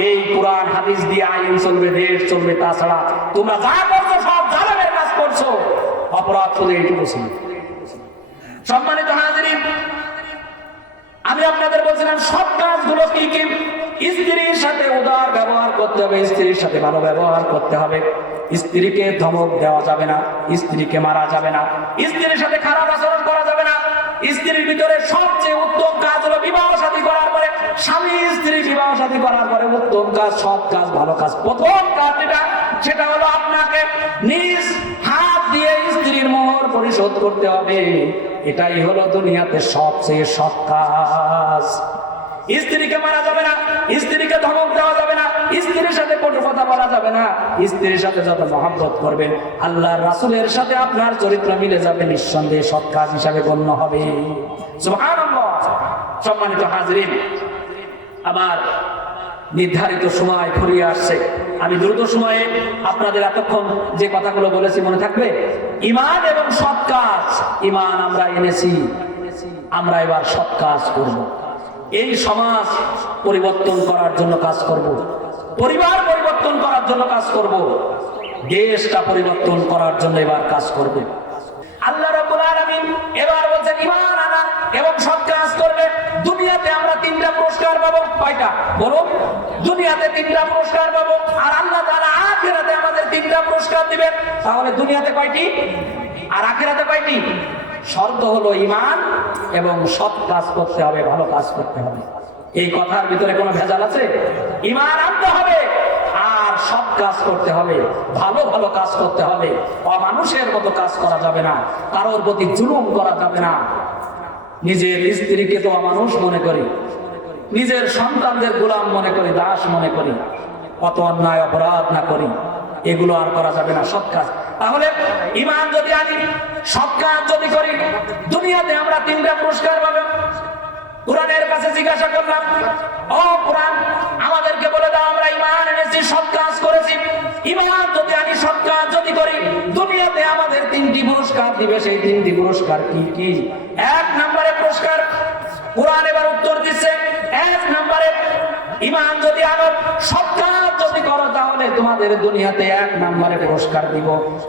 এই কোরআন হাদিস দিয়ে আইন চলবে, দেশ চলবে, তাছাড়া তোমরা যা করছো সব জালেমের কাজ করছো। অপরাধ শুধু এইটুকু ছিল। সম্মানিত হাজিরিন, আমি আপনাদের বলছিলাম সব কাজগুলো কি কি? স্ত্রীর সাথে উদার ব্যবহার করতে হবে, স্ত্রীর সাথে ভালো ব্যবহার করতে হবে, স্ত্রীকে ধমক দেওয়া যাবে না, স্ত্রীকে মারা যাবে না, স্ত্রীর সাথে খারাপ আচরণ করা যাবে না। স্ত্রীর ভিতরে সবচেয়ে উত্তম কাজ হলো বিবাহ শাদী করার পরে, স্বামী স্ত্রী বিবাহ শাদী করার পরে উত্তম কাজ, সৎ কাজ, ভালো কাজ। প্রথম কাজ যেটা, সেটা হলো আপনাকে নিজ হাত দিয়ে স্ত্রীর মোহর পরিশোধ করতে হবে। এটাই হলো দুনিয়াতে সবচেয়ে সৎ কাজ। স্ত্রীকে মারা যাবে না, স্ত্রীকে ধমক দেওয়া যাবে না, স্ত্রীর সাথে কটু কথা বলা যাবে না। স্ত্রীর সাথে যত মহব্বত করবেন, আল্লাহর রাসূলের সাথে আপনার চরিত্র মিলে যাবে, নিঃসন্দেহে সৎ কাজ হিসাবে গণ্য হবে। সুবহানাল্লাহ। সম্মানিত হাজিরিন, আবার নির্ধারিত সময় ফুরিয়ে আসছে। আমি দ্রুত সময়ে আপনাদের এতক্ষণ যে কথাগুলো বলেছি মনে থাকবে? ঈমান এবং সৎ কাজ। ঈমান আমরা এনেছি, আমরা এবার সৎ কাজ করব। এই সমাজ পরিবর্তন করার জন্য কাজ করব, পরিবার পরিবর্তন করার জন্য কাজ করব, দেশটা পরিবর্তন করার জন্য এবার কাজ করব। আল্লাহ রাব্বুল আলামিন এবার বলছেন ঈমান আনা এবং সৎ কাজ করবে। দুনিয়াতে আমরা 3টা পুরস্কার পাবো। কয়টা বলুন? দুনিয়াতে 3টা পুরস্কার পাবো, আর আল্লাহ তাআলা আখিরাতে আমাদের 3টা পুরস্কার দিবেন। তাহলে দুনিয়াতে কয়টি আর আখিরাতে কয়টি? শর্ত হলো ঈমান এবং সৎ কাজ করতে হবে, ভালো কাজ করতে হবে। এই কথার ভিতরে কোনো ভেজাল আছে? ঈমান আনতে হবে আর সৎ কাজ করতে হবে, ভালো ভালো কাজ করতে হবে। অমানুষের মতো কাজ করা যাবে না, কারোর প্রতি জুলুম করা যাবে না। নিজের স্ত্রীকে তো অমানুষ মনে করি, নিজের সন্তানদের গোলাম মনে করি, দাস মনে করি, কত অন্যায় অপরাধ না করি, এগুলো আর করা যাবে না। সৎ কাজ। তাহলে ঈমান যদি আনি, সৎ কাজ যদি করি, দুনিয়াতে আমরা 3টা পুরস্কার পাবো। কোরআনের কাছে জিজ্ঞাসা করলাম, ও কোরআন, আমাদেরকে বলে দাও আমরা ঈমান এনেছি, সৎ কাজ করেছি। ঈমান যদি আনি, সৎ কাজ যদি করি, দুনিয়াতে আমাদের 3টি পুরস্কার দিবে। সেই 3টি পুরস্কার কি কি? 1 নম্বরে পুরস্কার, কোরআন এবার উত্তর দিচ্ছে, 1 নম্বরে ঈমান যদি আনো, সৎ কাজ যদি করো, তাহলে তোমাদের দুনিয়াতে 1 নম্বরে পুরস্কার দিব।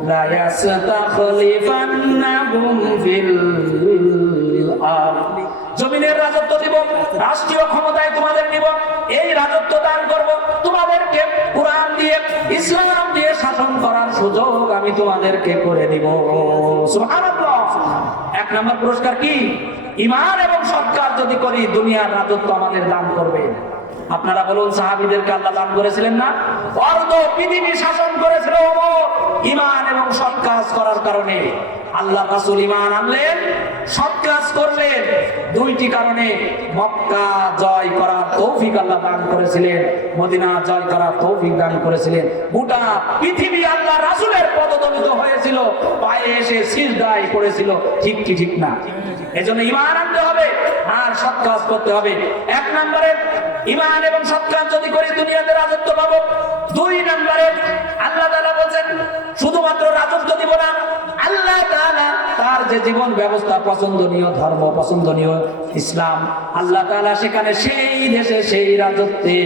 লা ইয়াস্তাখলিফান্নাহুম ফিল আরদি, জমিনের রাজত্ব দিব, রাষ্ট্রীয় ক্ষমতায় তোমাদের দিব, এই রাজত্ব দান করব তোমাদেরকে। কোরআন দিয়ে, ইসলাম দিয়ে শাসন করার সুযোগ আমি তোমাদেরকে করে দিব। সুবহানাল্লাহ। 1 নম্বর পুরস্কার কি? ঈমান এবং সৎ কাজ যদি করি, দুনিয়ার রাজত্ব আমাদের দান করবে। আপনারা বলুন, সাহাবীদেরকে আল্লাহ দান করেছিলেন না? অর্ধ পৃথিবী শাসন করেছিল ঈমান এবং সৎ কাজ করার কারণে। আল্লাহ রাসূল ঈমান আনলেন, সৎ কাজ করলেন, 2টি কারণে। মক্কা জয় করার তৌফিক আল্লাহ দান করেছিলেন, মদিনা জয় করার তৌফিক দান করেছিলেন। গোটা পৃথিবী আল্লাহ রাসূলের পদদলিত হয়েছিল, পায়ে এসে সিজদায় পড়েছিল। ঠিক কি ঠিক না? এজন্য ঈমান আনতে হবে আর সৎ কাজ করতে হবে। 1 নম্বরে ঈমান এবং সৎ কাজ যদি করি, দুনিয়াতে রাজত্ব পাবো। 2 নম্বরে আল্লাহ তাআলা বলেন, শুধুমাত্র রাজত্ব দিব না, আল্লাহ তাআলা তার যে জীবন ব্যবস্থা পছন্দনীয়, ধর্ম পছন্দনীয় ইসলাম, আল্লাহ তাআলা সেখানে সেই দেশে সেই রাজত্বে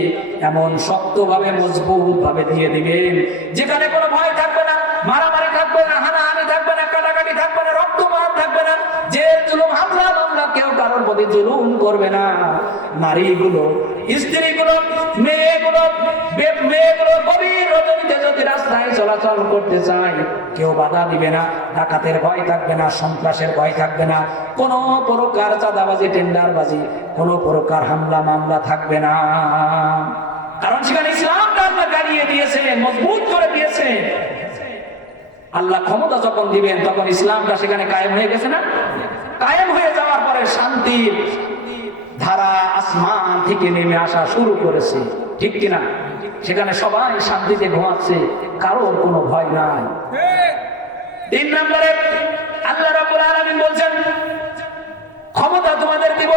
এমন শক্তভাবে মজবুত ভাবে দিয়ে দিবেন যেখানে কোনো ভয় থাকবে না, মারামারি থাকবে না, হানাহানি থাকবে না, কাটাকাটি থাকবে না, রক্তপাত থাকবে না, যে জুলুম হামলা মামলা কেউ কারোর প্রতি জুলুম করবে না। নারীগুলো, স্ত্রীগুলো, মেয়েগুলো গভীর রজনীতে যদি রাস্তায় চলাচল করতে চায় কেউ বাধা দিবে না, ডাকাতের ভয় থাকবে না, সন্ত্রাসের ভয় থাকবে না, কোনো প্রকার চাঁদাবাজি টেন্ডারবাজি, কোনো প্রকার হামলা মামলা থাকবে না। কারণ সেখানে ইসলামটা আল্লাহ গাড়িয়ে দিয়েছে, মজবুত করে দিয়েছে। আল্লাহ ক্ষমতা যখন দিবেন তখন ইসলামটা সেখানে কায়েম হয়ে গেছে না? কায়েম হয়ে যাওয়ার পরে শান্তির ধারা আসমান থেকে নেমে আসা শুরু করেছে, ঠিক কিনা? সেখানে সবাই শান্তিতে ঘুমাচ্ছে, কারোর কোনো ভয় নাই। 3 নম্বরে আল্লাহ রাব্বুল আলামিন বলছেন ক্ষমতা তোমাদের দিব,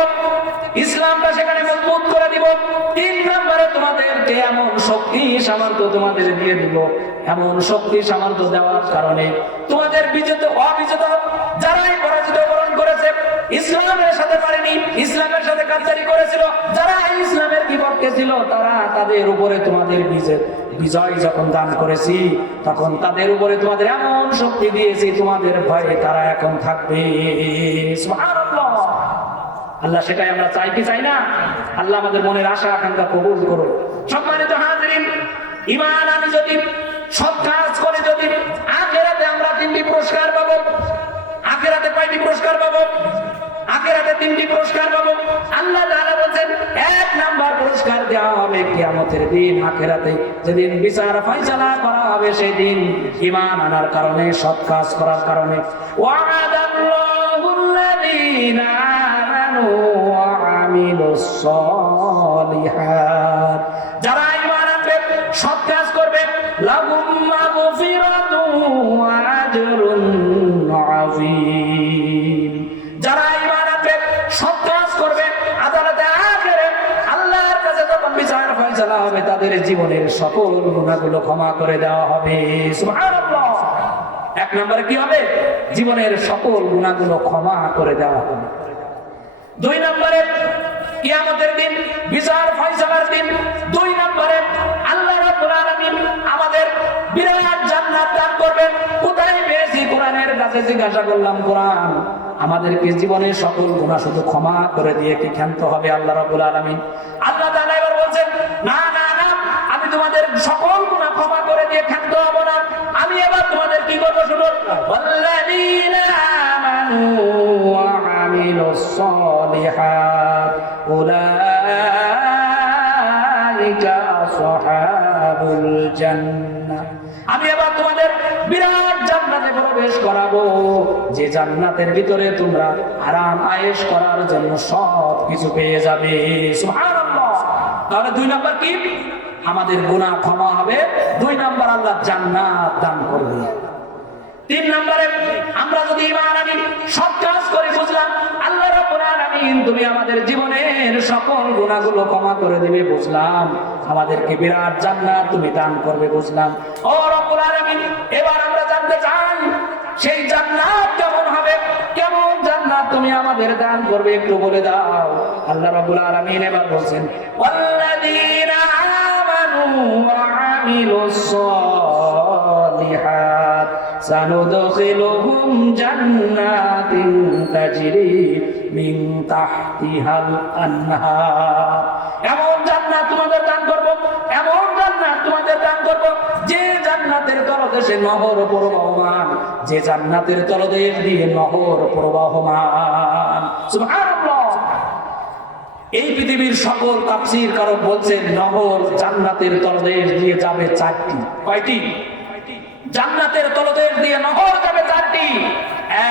ইসলামটা সেখানে মজবুত করে দিব। 3 নম্বরে তোমাদেরকে এমন শক্তি সামর্থ্য তোমাদের দিয়ে দিব, এমন শক্তি সামর্থ্য দেওয়ার কারণে তোমাদের বিজেত অবিজেত যারাই পরাজিত বরণ করেছে, ইসলামের সাথে পারেনি, ইসলামের সাথে কারসাজি করেছিল, যারা ইসলামের বিপক্ষে ছিল, তারা তাদের উপরে তোমাদের বিজয় যখন দান করেছি তখন তাদের উপরে তোমাদের এমন শক্তি দিয়েছি তোমাদের ভয়ে তারা এখন থাকবে। সুবহানাল্লাহ। আল্লাহ সেটাই আমরা চাই কি চাই না? আল্লাহ আমাদের মনের আশা আকাঙ্ক্ষা কবুল করো। সম্মানিত হাজিরিন, ঈমান আনি যদি, সৎ কাজ করে যদি, আখিরাতে আমরা 3টি পুরস্কার পাবো। আখিরাতে কয়টি পুরস্কার পাবো? আখিরাতে 3টি পুরস্কার পাবো। আল্লাহ তাআলা বলেন 1 নাম্বার পুরস্কার দেওয়া হবে কিয়ামতের দিন, আখিরাতে যেদিন বিচার ফয়সালা করা হবে সেদিন ঈমান আনার কারণে, সৎ কাজ করার কারণে। ওয়া'আদাল্লাহুল্লাযীনা আমানু ওয়া আমিলুস সালিহাত, যারা ঈমান আনবে, সৎ কাজ করবে, লাহুম মাগফিরাতুন ওয়া আজরুন আযীম। যারা ঈমান আনবে, সৎ কাজ করবে, আদালতে আখিরাতে আল্লাহর কাছে যখন বিচার ফয়সালা হবে তাদের জীবনের সকল গুনাহগুলো ক্ষমা করে দেওয়া হবে। সুবহানাল্লাহ। 1 নম্বরে কি হবে? জীবনের সকল গুনাহগুলো ক্ষমা করে দেওয়া হবে। 2 নম্বরে কিয়ামতের দিন, বিচার ফয়সালার দিন। 2 নম্বরে আল্লাহ রাব্বুল আলামিন আমাদের বিরাট জান্নাত দান করবেন। কোথায় পেয়েছি? কোরআনের কাছে জিজ্ঞাসা করলাম, কোরআন আমাদেরকে জীবনের সকল গুনাহ শুধু ক্ষমা করে দিয়ে কি ক্ষান্ত হবে আল্লাহ রাব্বুল আলামিন? আল্লাহ তাআলা এবার বলছেন, না না না, আমি তোমাদের সকল গুনাহ ক্ষমা করে দিয়ে ক্ষান্ত হব না। আমি এবার তোমাদের কি করব শুনুন। ওয়াল্লাযীনা আমানু ওয়া আমিলুস সালিহাত উলাইকা আসহাবুল জান্নাহ। আমি এবার তোমাদের বিরাট জান্নাতে প্রবেশ করাবো, যে জান্নাতের ভিতরে তোমরা আরাম আয়েশ করার জন্য সব কিছু পেয়ে যাবে। সুবহানাল্লাহ। তাহলে 2 নাম্বার কি? আমাদের গুনাহ ক্ষমা হবে। 2 নাম্বার আল্লাহ জান্নাত দান করবে। 3 নম্বরে আমরা যদি ঈমান আনি, সৎ কাজ করে, বুঝলাম আল্লাহ রাব্বুল আলামিন তুমি আমাদের জীবনের সকল গুনাহগুলো ক্ষমা করে দিবে, বুঝলাম আমাদেরকে বিরাট জান্নাত তুমি দান করবে, বুঝলাম। ও রব্বুল আলামিন, এবার আমরা জানতে চাই সেই জান্নাত কেমন হবে, কেমন জান্নাত তুমি আমাদের দান করবে একটু বলে দাও। আল্লাহ রাব্বুল আলামিন এবার বলেন, ওয়াল্লাযীনা আমানু ওয়া আমিলুস সালিহাত সানুদখিলুহুম জান্নাতিন তাজরি মিন তাহতিহাল আনহার। এমন জান্নাত তোমাদের দান করব, এমন জান্নাত তোমাদের দান করব যে জান্নাতের তলদেশে নহর প্রবাহমান, যে জান্নাতের তলদেশ দিয়ে নহর প্রবাহমান। সুবহানাল্লাহ। এই পৃথিবীর সকল তাফসীর কারক বলছেন নহর জান্নাতের তলদেশ দিয়ে যাবে 4টি। কয়টি? জান্নাতের তলদেশ দিয়ে নহর যাবে 4টি।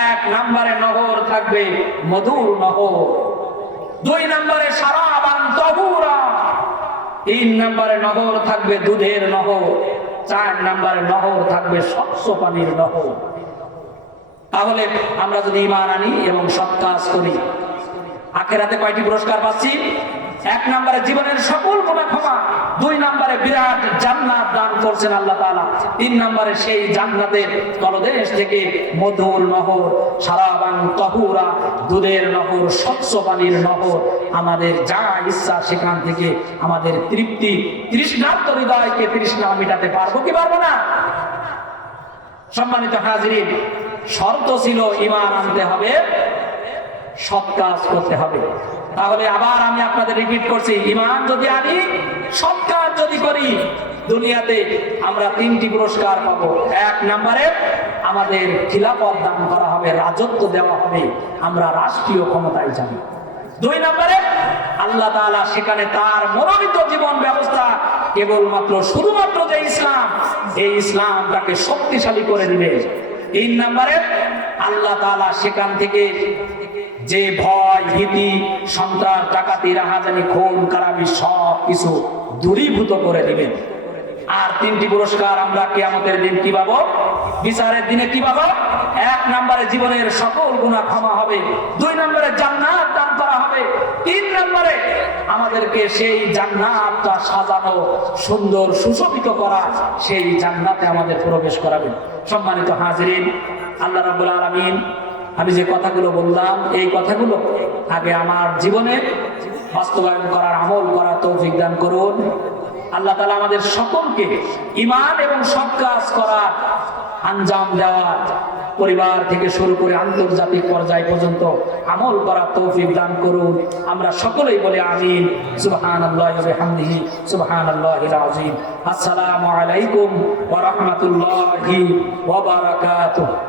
1 নম্বরে নহর থাকবে মধুর নহর, 2 নম্বরে শারাবান তাহুরা, 3 নম্বরে নহর থাকবে দুধের নহর, 4 নম্বরে নহর থাকবে স্বচ্ছ পানির নহর। তাহলে আমরা যদি ঈমান আনি এবং সৎ কাজ করি, আখিরাতে কয়টি পুরস্কার পাচ্ছি? এক নম্বরে জীবনের সকল গুনাহ ক্ষমা, দুই নম্বরে বিরাট জান্নাত দান করছেন আল্লাহ তাআলা, তিন নম্বরে সেই জান্নাতের তলদেশ থেকে মধুর নহর, সারাবান তাহুরা, দুধের নহর, স্বচ্ছ পানির নহর, আমাদের যা ইচ্ছা সেখান থেকে আমাদের তৃপ্তি, তৃষ্ণার্ত হৃদয়কে তৃষ্ণা মেটাতে পারবো কি পারবো না? সম্মানিত হাজিরিন, শর্ত ছিল ঈমান আনতে হবে, সৎ কাজ করতে হবে। তাহলে আবার আমি আপনাদের রিপিট করছি, ঈমান যদি আনি, সৎ কাজ যদি করি, দুনিয়াতে আমরা তিনটি পুরস্কার পাবো। এক নম্বরে আমাদের খিলাফত দান করা হবে, রাজত্ব দেওয়া হবে, আমরা রাষ্ট্রীয় ক্ষমতায় যাব। দুই নম্বরে আল্লাহ তাআলা সেখানে তার মনোনীত জীবন ব্যবস্থা কেবলমাত্র শুধুমাত্র যে ইসলাম, এই ইসলামটাকে শক্তিশালী করে দিবে। তিন নম্বরে আল্লাহ তাআলা সেখান থেকে যে ভয়, ভীতি, সন্ত্রাস, ডাকাতি, রাহাজানি, খুন খারাপি সব কিছু দূরীভূত করে দিবেন। আর তিনটি পুরস্কার আমরা কিয়ামতের দিন কি পাবো, বিচারের দিনে কি পাবো? এক নম্বরে জীবনের সকল গুনাহ ক্ষমা হবে, দুই নম্বরে জান্নাত দান করা হবে, তিন নম্বরে আমাদেরকে সেই জান্নাতটা সাজানো, সুন্দর সুশোভিত করা, সেই জান্নাতে আমাদের প্রবেশ করাবেন। সম্মানিত হাজিরিন, আল্লাহ রাব্বুল আলামিন আমি যে কথাগুলো বললাম, এই কথাগুলো আগে আমার জীবনে বাস্তবায়ন করার, আমল করার তৌফিক দান করুন। আল্লাহ তাআলা আমাদের সকলকে ঈমান এবং সৎ কাজ করার, আঞ্জাম দেওয়ার, পরিবার থেকে শুরু করে আন্তর্জাতিক পর্যায় পর্যন্ত আমল করার তৌফিক দান করুন। আমরা সকলেই বলে আমিন। সুবহানাল্লাহি ওয়া বিহামদিহি, সুবহানাল্লাহিল আযীম। আসসালামু আলাইকুম ওয়া রাহমাতুল্লাহি ওয়া বারাকাতুহু।